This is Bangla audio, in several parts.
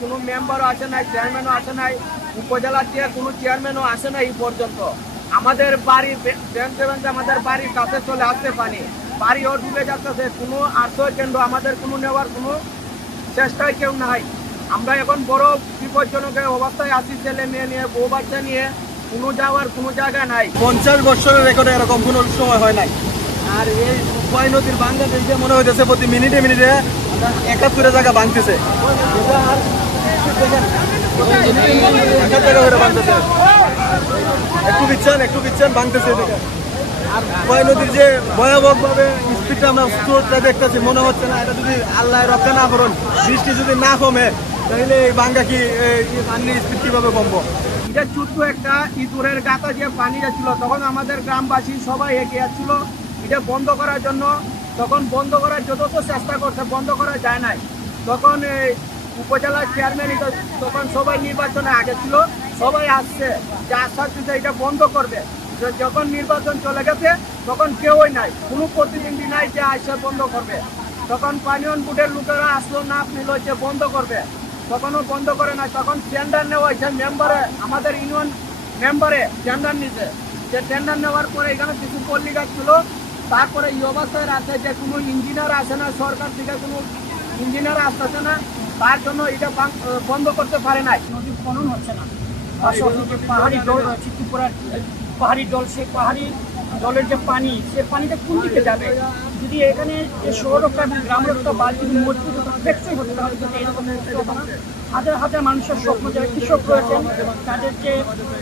কোনো মেম্বারও আসে নাই, চেয়ারম্যানও আসে নাই, উপজেলার দিয়ে কোনো চেয়ারম্যানও আসে নাই এই পর্যন্ত। আমাদের বাড়ি বেঞ্চে আমাদের বাড়ির কাছে চলে আসছে পানি, বাড়িও ডুবে যাচ্ছে। কোনো আশ্রয় কেন্দ্র আমাদের কোনো নেওয়ার কোনো চেষ্টায় কেউ নাই। আমরা এখন বড় বিপজ্জনক অবস্থায় আছি, ছেলে মেয়ে নিয়ে, বউ বাচ্চা নিয়ে, কোনো যাওয়ার কোনো জায়গা নাই। 50 বছরের রেকর্ডে এরকম কোনো সময় হয় নাই। আর এই খোয়াই নদীর ভাঙ্গা দেখে মনে হইতেছে প্রতি মিনিটে মিনিটে 71 জায়গা ভাঙতেছে। একটু বিচ্ছেন ভাঙতেছে। আর খোয়াই নদীর যে ভয়াবহভাবে স্পিডটা আমরা স্রোতটা দেখতেছি, মনে হচ্ছে না এটা যদি আল্লাহ রক্ষা না করুন, বৃষ্টি যদি না কমে, তাহলে এই ভাঙ্গা কি পানির স্পিড কিভাবে কমবো? এটা ছোট্ট একটা ইঁদুরের গাতা যে পানি যাচ্ছিল, তখন আমাদের গ্রামবাসী সবাই এগিয়ে যাচ্ছিল এটা বন্ধ করার জন্য। তখন বন্ধ করার যত চেষ্টা করছে, বন্ধ করা যায় নাই। তখন উপজেলার চেয়ারম্যান তখন সবাই নির্বাচনে আগে ছিল, সবাই আসছে যে আশ্বাস দিচ্ছে এটা বন্ধ করবে। যখন নির্বাচন চলে গেছে তখন কেউই নাই, কোনো প্রতিনিধি নাই যে আসে বন্ধ করবে। তখন পানীয় বোর্ডের লোকেরা আসলো না, নিল যে বন্ধ করবে, তখনও বন্ধ করে না। তখন টেন্ডার নেওয়া হয়েছে মেম্বারে, আমাদের ইউনিয়ন মেম্বারে টেন্ডার নিতে, যে টেন্ডার নেওয়ার পরে এখানে কিছু পল্লী গাছ ছিল। তারপরে এই অবস্থায় আছে যে কোনো ইঞ্জিনিয়ার আসে না, সরকার থেকে কোনো ইঞ্জিনিয়ার আসতেছে না, তার জন্য এটা বন্ধ করতে পারে নাই। নদী খনন হচ্ছে না, পাশাপাশি যে পাহাড়ি জল রয়েছে, ত্রিপুরার পাহাড়ি জল, সেই পাহাড়ি জলের যে পানি, সে পানিটা কোন দিকে যাবে? যদি এখানে শহর রক্ষা এবং গ্রাম রক্ষা বা যদি মজবুত হতো, টেকসই হতো, তাহলে কিন্তু এরকম হতো না। হাজার হাজার মানুষের স্বপ্ন, যারা কৃষক রয়েছেন তাদের যে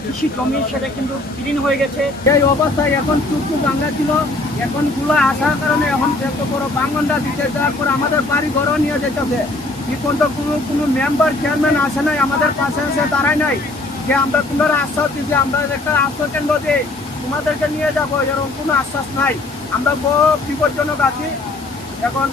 কৃষি জমি, সেটা কিন্তু বিলীন হয়ে গেছে। এই অবস্থায় এখন চুপচু ভাঙ্গা ছিল, এখন গুলো আসার কারণে এখন এত বড় ভাঙ্গনটা দিতে যাওয়ার পর আমাদের বাড়ি ঘরও নিয়ে যেতেছে। এখন তো কোনো মেম্বার চেয়ারম্যান আসে নাই, আমাদের পাশে এসে দাঁড়ায় নাই যে আমরা তোমরা আশ্বাস দিচ্ছি, আমরা একটা আশ্রয় কেন্দ্র দিই, তোমাদেরকে নিয়ে যাবো, এরকম কোনো আশ্বাস নাই। আমরা বড় বিপজ্জনক আছি এখন।